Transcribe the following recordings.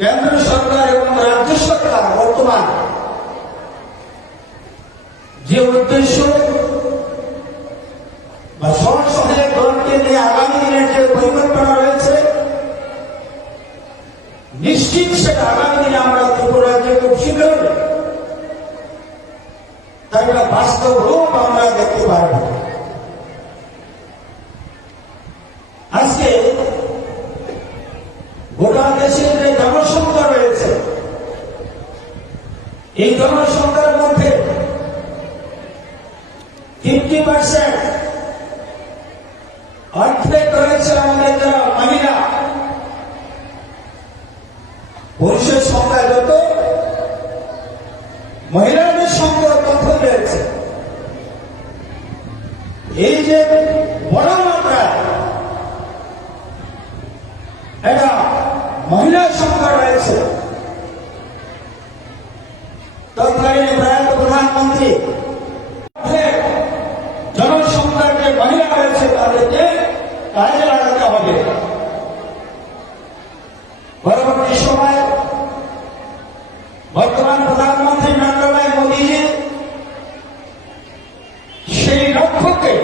কেন্দ্র সরকার এবং রাজ্য সরকার বর্তমান যে উদ্দেশ্য বা স্বসহায়ক দলকে নিয়ে আগামী দিনের যে পরিকল্পনা রয়েছে, নিশ্চিত সেটা আগামী দিনে আমরা ত্রিপুরা রাজ্যে খুব শীঘ্রই তার একটা বাস্তব রূপ আমরা দেখতে পারব। আজকে গোটা দেশের যে জনসংখ্যা রয়েছে, এই জনসংখ্যার মধ্যে 50% অর্ধেক রয়েছে আমাদের যারা মহিলা। পুরুষের সংখ্যা যত, মহিলাদের সংখ্যা তত রয়েছে। এই যে বড় মাত্রায় এটা মহিলার সংখ্যা রয়েছে, তৎকালীন প্রয়াত প্রধানমন্ত্রী জনসংখ্যার যে মহিলা রয়েছে তাদেরকে কাজে লাগাতে হবে। পরবর্তী সময় বর্তমান প্রধানমন্ত্রী নরেন্দ্র ভাই মোদীজি সেই লক্ষ্যকে,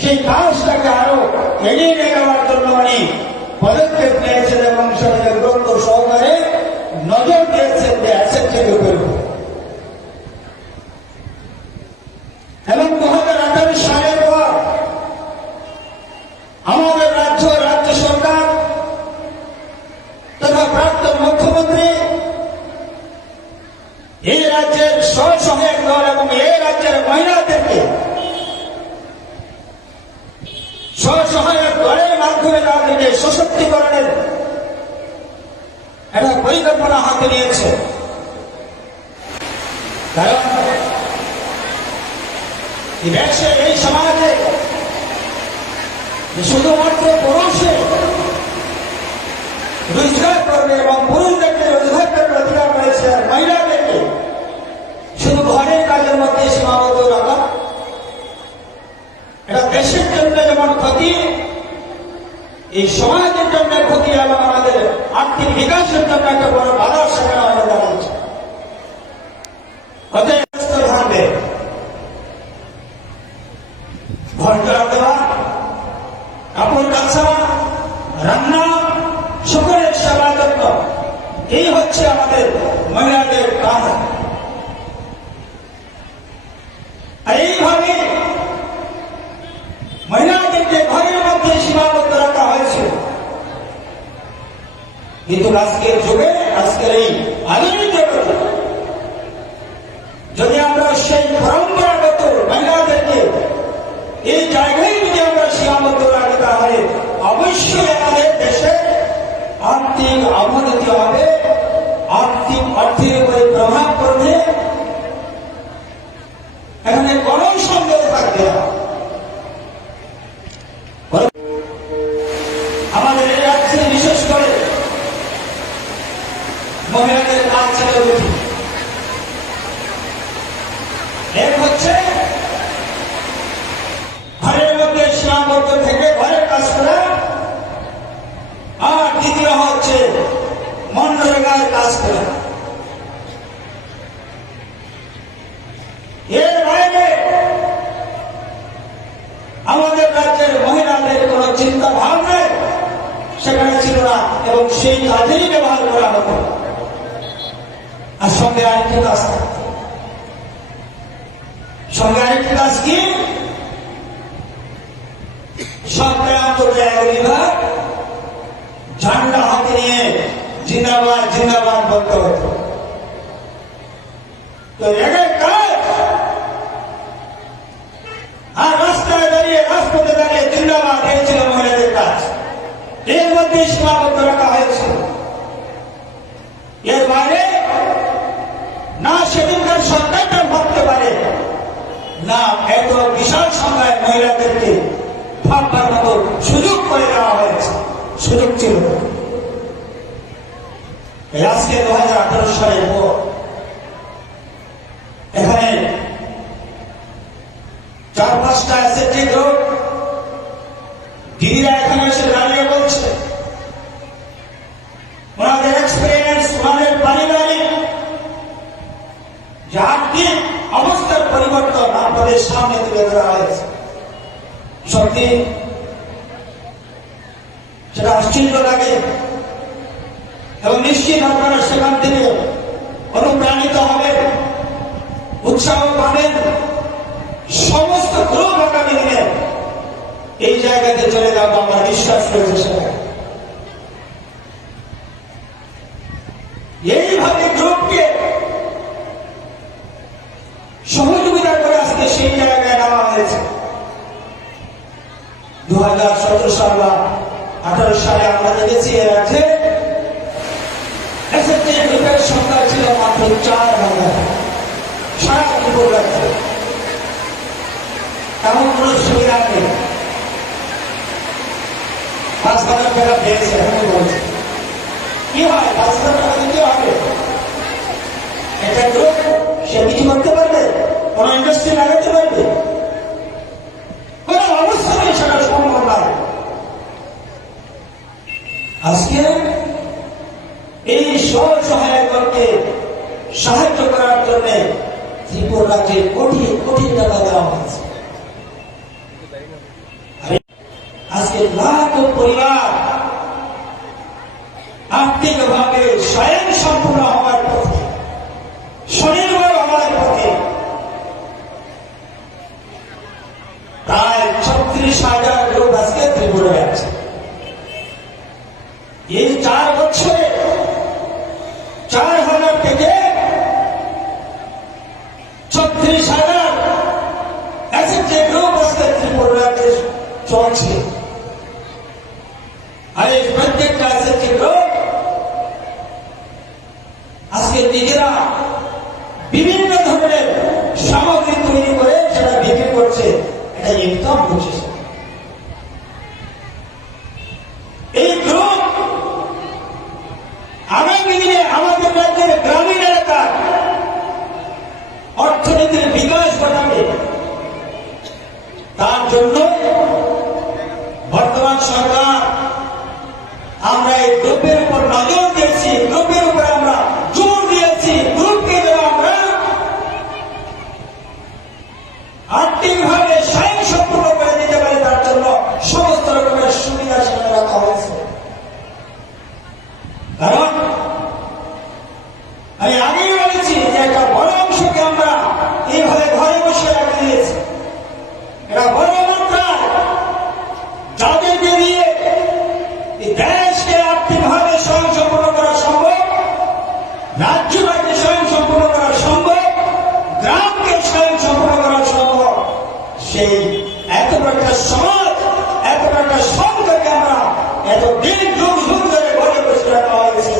সেই কাজটাকে আরো এগিয়ে নিয়ে যাওয়ার জন্য পদক্ষেপ নিয়েছেন এবং সেটাকে গুরুত্ব সহকারে নজর দিয়েছেন যে অ্যাসেটের উপর। এবং 2018 সালের পর আমাদের রাজ্য সরকার তথা প্রাক্তন মুখ্যমন্ত্রী এই রাজ্যের স্বসহায়ক দল এবং এই রাজ্যের মহিলাদেরকে স্বসহায়ক দলের মাধ্যমে তাদেরকে সশক্তিকরণের একটা পরিকল্পনা হাতে নিয়েছে। কারণ এই সমাজে শুধুমাত্র পুরুষে রোজগার করবে এবং পুরুষদেরকে রোজগার করার অধিকার রয়েছে, আর মহিলাদেরকে শুধু ঘরের কাজের মধ্যে সীমাবদ্ধ রাখা এটা দেশের জন্য যেমন ক্ষতি, এই সমাজের জন্য ক্ষতি এবং আমাদের আর্থিক বিকাশের জন্য একটা বড় বাধা সেখানে আমাদের দাঁড়াচ্ছে। থাকবে ঘর দেওয়া, কাপড় কাচা, রান্না, সকলের সেবা যত্ন, এই হচ্ছে আমাদের মহিলাদের কাজ। আর এইভাবে মহিলাদেরকে ঘরের মধ্যে সীমাবদ্ধ রাখা হয়েছে। কিন্তু আজকের যুগে, আজকের এই আধুনিক জগতে যদি আমরা সেই পরম্পরাগত মহিলাদেরকে এই জায়গায় যদি আমরা সীমাবদ্ধ রাখি, তাহলে অবশ্যই আমাদের দেশে আর্থিক অবনতি হবে, অর্থের উপরে প্রভাব পড়বে, এখানে কোনো সন্দেহ থাকবে না। আমাদের এই রাজ্যে বিশেষ করে মহিলাদের কাজ ছেড়ে উঠি। এক হচ্ছে ঘরের মধ্যে সীমাবদ্ধ থেকে ঘরের কাজ করা, আর দ্বিতীয় হচ্ছে মনরেগার কাজ করা। এর বাইরে আমাদের রাজ্যের মহিলাদের কোন চিন্তা ভাবনায় সেখানে ছিল না এবং সেই কাজেই ব্যবহার করা হতো। আর সঙ্গে আরেকটি কাজ থাকত, সঙ্গে আরেকটি কাজ কি, সরকার বিভাগ ঝান্ডা হাতে নিয়ে জিন্দাবাদ জিন্দাবাদ বলতে হতো। তো এদের কাজ আর রাস্তায় দাঁড়িয়ে, রাজপথে দাঁড়িয়ে জিন্দাবাদ, এই ছিল মহিলাদের কাজ। এর মধ্যে সীমাবদ্ধ রাখা হয়েছে। এর বাইরে না সেদিনকার সরকারটা ভাবতে পারে, না এত বিশাল সংখ্যায় মহিলাদেরকে ভাববার মতো সুযোগ করে দেওয়া হয়েছে, সুযোগ ছিল। আজকে 2018 সালের পর এখানে 4-5টা অ্যাসেটের লোক দিদিরা এখানে এসে দাঁড়িয়ে বলছে ওনাদের আপনাদের সামনে তুলে ধরা হয়েছে। সত্যি সেটা আশ্চর্য লাগে এবং নিশ্চিত আপনারা সেখান থেকে অনুপ্রাণিত হবেন, উৎসাহ পাবেন। সমস্ত গ্রুপ আগামী দিনে এই জায়গাতে চলে যাবো আমার বিশ্বাস রয়েছে। সেটা এইভাবে গ্রুপকে সহযোগিতা করে আজকে সেই জায়গায় নেওয়া হয়েছে। 2017 সাল বা 18 সালে আমরা দেখেছি এর আছে এসএসজি গ্রুপের সংখ্যা ছিল মাত্র 4,000 সারা ত্রিপুরা রাজ্যে। তেমন কোন সুবিধা নেই। 5,000 টাকা পেয়েছে এখন বলছে কি হয়? 5,000 টাকা দিতে হবে। একটা গ্রুপ সে কিছু করতে পারবে? কোন ইন্ডাস্ট্রি লাগাতে পারবে? কোন অবস্থায় সেটা সম্ভব নয়। আজকে এই স্বসহায়ককে সাহায্য করার জন্য ত্রিপুরা রাজ্যে কোটি কোটি টাকা দেওয়া হয়েছে। আজকে লাখ পরিবার আর্থিকভাবে স্বয়ং সম্পূর্ণ হওয়ার পথে, স্বনির্ভর হওয়ার পথে। প্রায় 36,000 লোক আজকে ত্রিপুরায় আছে। এই 4 বছরে 4,000 থেকে 36,000 এসএসজি গ্রুপ আজকে ত্রিপুরাতে চলছে। আর এই প্রত্যেকটা এসএসজি গ্রুপ আজকে নিজেরা বিভিন্ন ধরনের সামগ্রী তৈরি করে সেটা বিক্রি করছে, এটা ইনকাম করছে। এই গ্রুপ আগামী দিনে আমাদের রাজ্যের গ্রামীণ এলাকার অর্থনীতির বিকাশ ঘটাবে। তার জন্য বর্তমান সরকার আমরা এই গ্রুপের উপর নজর দিয়েছি, গ্রুপের উপর আমরা জোর দিয়েছি। গ্রুপকে যেন আমরা আর্থিকভাবে স্বয়ং সম্পূর্ণ করে দিতে পারি, তার জন্য সমস্ত রকমের সুবিধা সেখানে রাখা হয়েছে। কারণ আমি আগেই বলেছি যে একটা বড় অংশকে আমরা এইভাবে ঘরে বসে রাখে দিয়েছি। এটা বড় মাত্রায় যাদেরকে দিয়ে এই দেশকে আর্থিকভাবে স্বয়ং সম্পূর্ণ করা সম্ভব, রাজ্যটাকে স্বয়ং সম্পূর্ণ করা সম্ভব, গ্রামকে স্বয়ং সম্পূর্ণ করা সম্ভব। সেই এত বড় একটা সমাজ, এত বড় একটা সংখ্যাকে আমরা এত দিন যুগ যুগ ধরে ঘরে বসে রাখা হয়েছে।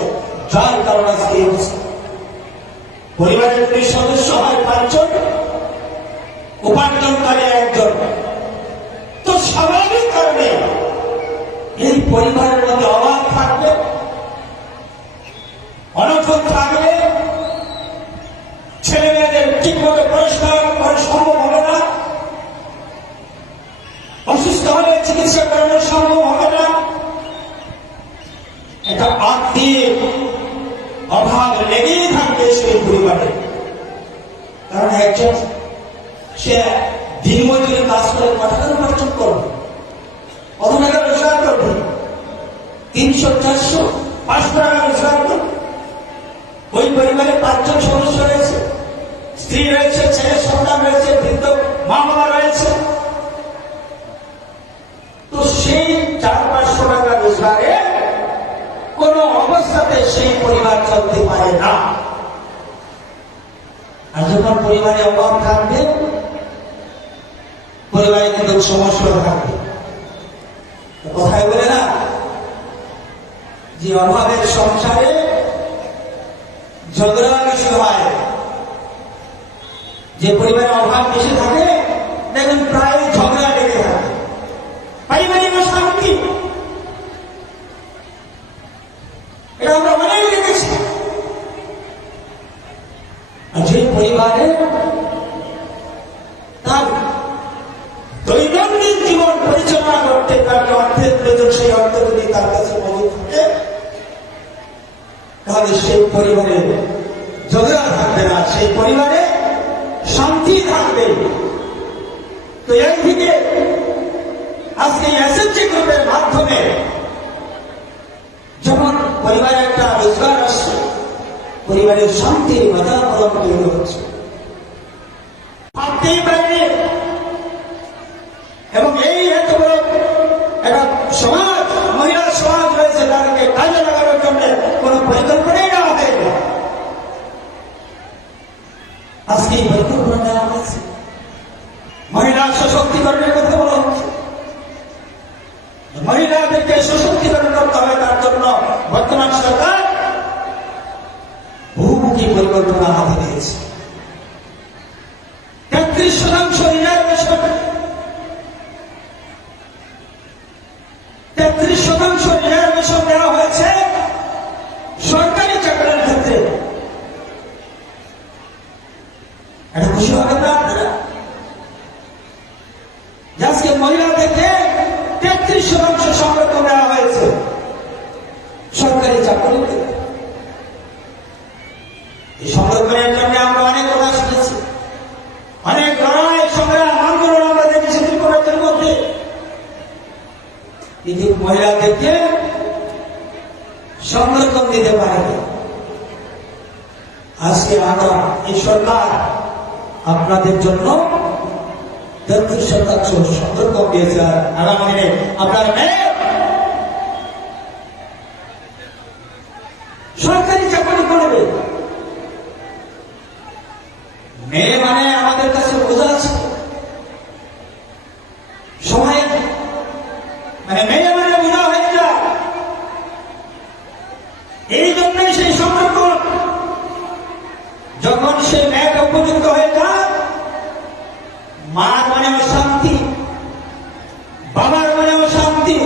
যার কারণে আজকে এই অবস্থা। পরিবারের 2 সদস্য হয় 5 জন, উপার্জনকারী 1 জন। তো স্বাভাবিক কারণে এই পরিবারের মধ্যে অভাব থাকবে, অনটন থাকবে, ছেলে মেয়েদের ঠিক মতো পড়াশোনা করা সম্ভব হবে না, অসুস্থ হলে চিকিৎসা করানো সম্ভব হবে না। একটা আর্থিক অভাব লেগেই থাকবে সেই পরিবারে। কারণ একজন সে দিনমজুরি কাজ করে কত টাকা উপার্জন করবে, কত টাকা রোজগার করবে? 300, 400, 500 টাকা রোজগার করবে। ওই পরিবারে 5 জন সদস্য রয়েছে, স্ত্রী রয়েছে, ছেলে সন্তান রয়েছে, বৃদ্ধ মা বাবা রয়েছে। তো সেই 400-500 টাকা রোজগারে কোন অবস্থাতে সেই পরিবার চলতে পারে না। আর যখন পরিবারে অভাব থাকবে, পরিবারে কিন্তু সমস্যা থাকবে। কথায় বলে না যে অভাবের সংসারে ঝগড়া বেশি হয়। যে পরিবারে অভাব বেশি থাকে দেখুন প্রায় ঝগড়া লেগে থাকে, পারিবারিক অশান্তি। এটা আমরা অনেক দেখেছি। আর যে পরিবারে তার দৈনন্দিন জীবন পরিচালনা করতে পারলে অর্থের প্রয়োজন, সেই অর্থ যদি তার কাছে মজুদ থাকে, তাহলে সেই পরিবারে ঝগড়া থাকবে না, সেই পরিবারে শান্তি থাকবে। তো এইদিকে আজকে এসএসজি গ্রুপের মাধ্যমে যেমন পরিবারে একটা রোজগার আসছে, পরিবারের শান্তির বাতাবরণ তৈরি হচ্ছে, ভাবতেই পারেনি। এবং এই এত বড় একটা সমাজ, মহিলা সমাজ রয়েছে, তাদেরকে কাজে লাগানোর জন্য কোন পরিকল্পনাই নেওয়া হয়নি। আজকে এই পরিকল্পনা নেওয়া হয়েছে, মহিলা সশক্তিকরণের কথা বলা হচ্ছে। মহিলাদেরকে সশক্তিকরণ করতে হবে, তার জন্য বর্তমান সরকার বহুমুখী পরিকল্পনা হাতে নিয়েছে। 33% রিজার্ভেশন, 33% রিজার্ভেশন দেওয়া হয়েছে সরকারি চাকরির ক্ষেত্রে। এটা খুশি হবে না আপনারা? আজকে মহিলাদেরকে 33% সংরক্ষণ দেওয়া হয়েছে সরকারি চাকরিতে। এই সংরক্ষণের জন্য আমরা অনেক কথা শুনেছি, অনেক লড়াই সংগ্রাম আন্দোলন আমরা দেখেছি ত্রিপুরাদের মধ্যে। কিন্তু মহিলাদেরকে সংরক্ষণ দিতে পারেনি। আজকে আমরা এই সরকার আপনাদের জন্য 33% সংরক্ষণ দিয়েছে। আর আগামী দিনে আপনার মেয়ে সরকারি চাকরি করবে। মেয়ে মানে আমাদের কাছে বোঝা আছে, সবাই মানে মেয়ে মানে বোঝা হয়ে যায়। এই জন্যই সেই সংরক্ষণ, যখন সে মেয়েটা উপযুক্ত হয়ে যায়, মার মনেও শান্তি, বাবার মনেও শান্তি,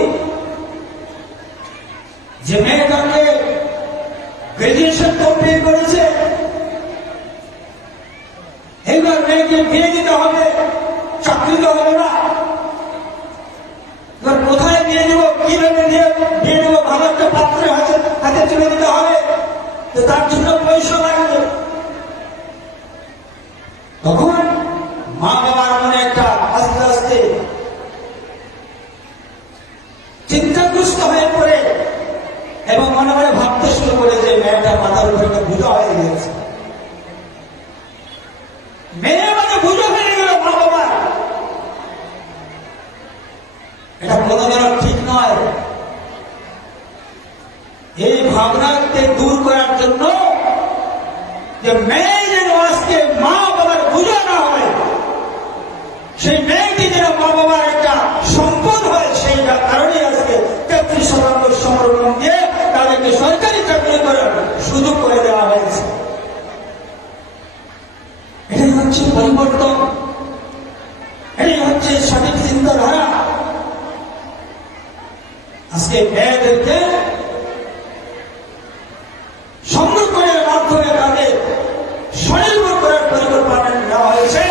যে মেয়েটাকে গ্রাজুয়েশন কমপ্লিট করেছে, এইবার মেয়েকে বিয়ে দিতে হবে, চাকরি তো হবে না। কোথায় বিয়ে দেবো, কিভাবে বিয়ে দেবো, ভালো একটা পাত্রের হাতে তুলে দিতে হবে, তো তার জন্য পয়সা লাগবে। তখন মা বাবার মনে একটা আস্তে আস্তে চিন্তাগ্রস্ত হয়ে পড়ে এবং মনে মনে ভাবতে শুরু করে যে মেয়েটা মাথার উপরে একটা বুঝা হয়ে গেছে। মেয়ে মানে বুঝা হয়ে গেল মা বাবা, এটা কোনোদিন ঠিক নয়। এই ভাবনাকে দূর করার জন্য যে মেয়ে যেন আজকে মা বাবার বুঝা না হয়, সেই মেয়েটি যেন মা বাবার একটা সম্পদ হয়, সেই কারণে আজকে 33% সংরক্ষণ দিয়ে তাদেরকে সরকারি চাকরি করার সুযোগ করে দেওয়া হয়েছে। এটাই হচ্ছে পরিবর্তন, এটাই হচ্ছে সঠিক চিন্তাধারা। আজকে মেয়েদেরকে সংরক্ষণের মাধ্যমে তাদের স্বনির্ভর করার পরিকল্পনা নেওয়া হয়েছে।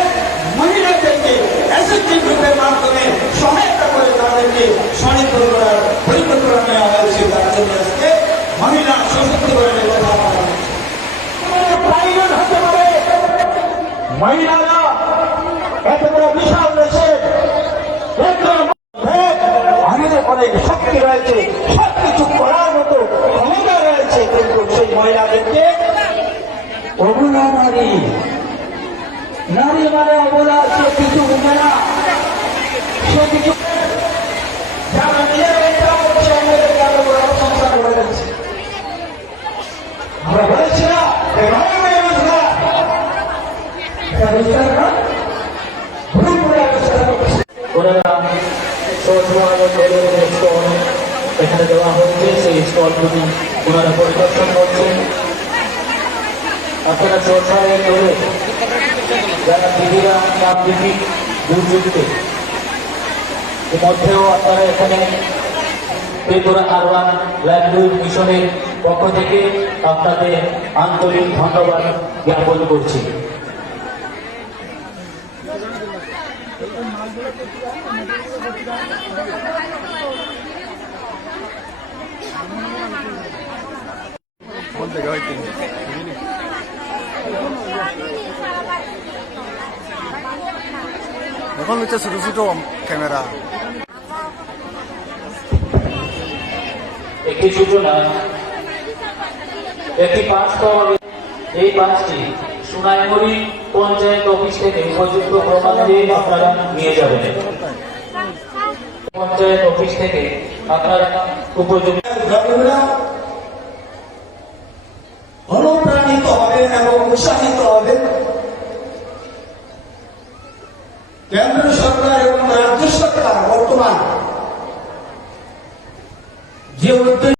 মহিলাদেরকে এসএসজি গ্রুপের মাধ্যমে সহায়তা করে তাদেরকে স্বনির্ভর করার পরিকল্পনা নেওয়া হয়েছে। তার জন্য আজকে মহিলা সশক্তিকরণের কথা বলা প্রয়োজন হতে পারে। মহিলারা এত বড় বিশাল দেশে আমাদের অনেক শক্তি রয়েছে, সবকিছু করার মতো ক্ষমতা রয়েছে, কিন্তু সেই মহিলাদেরকে অবলা নারী, নারী মানে অবলা, সে কিছু বুঝে না, সে কিছু যারা নিজেরা সংসার করে দিচ্ছে। আমরা বলেছি না এখানে দেওয়া হচ্ছে, সেই স্টলগুলি ওনারা পরিদর্শন করছেন। আপনারা চর্চায় করে যারা দিদিরা প্রাকৃতিক দুর্যোগে মধ্যেও আপনারা এখানে ত্রিপুরা আরবান লাইভলিহুড মিশনের পক্ষ থেকে আপনাদের আন্তরিক ধন্যবাদ জ্ঞাপন করছি। এখন হচ্ছে ছোট ছোট ক্যামেরা। একটি সূচনা, একটি পাঁচ পাওয়া গেছে। এই পাঁচটি সোনাইমুড়ি পঞ্চায়েত অফিস থেকে উপযুক্ত প্রমাণ দিয়ে আপনারা নিয়ে যাবেন। পঞ্চায়েত অফিস থেকে আপনারা উপযুক্ত অনুপ্রাণিত হবে এবং উৎসাহিত হবে। কেন্দ্র সরকার এবং রাজ্য সরকার বর্তমান যে উদ্যোগ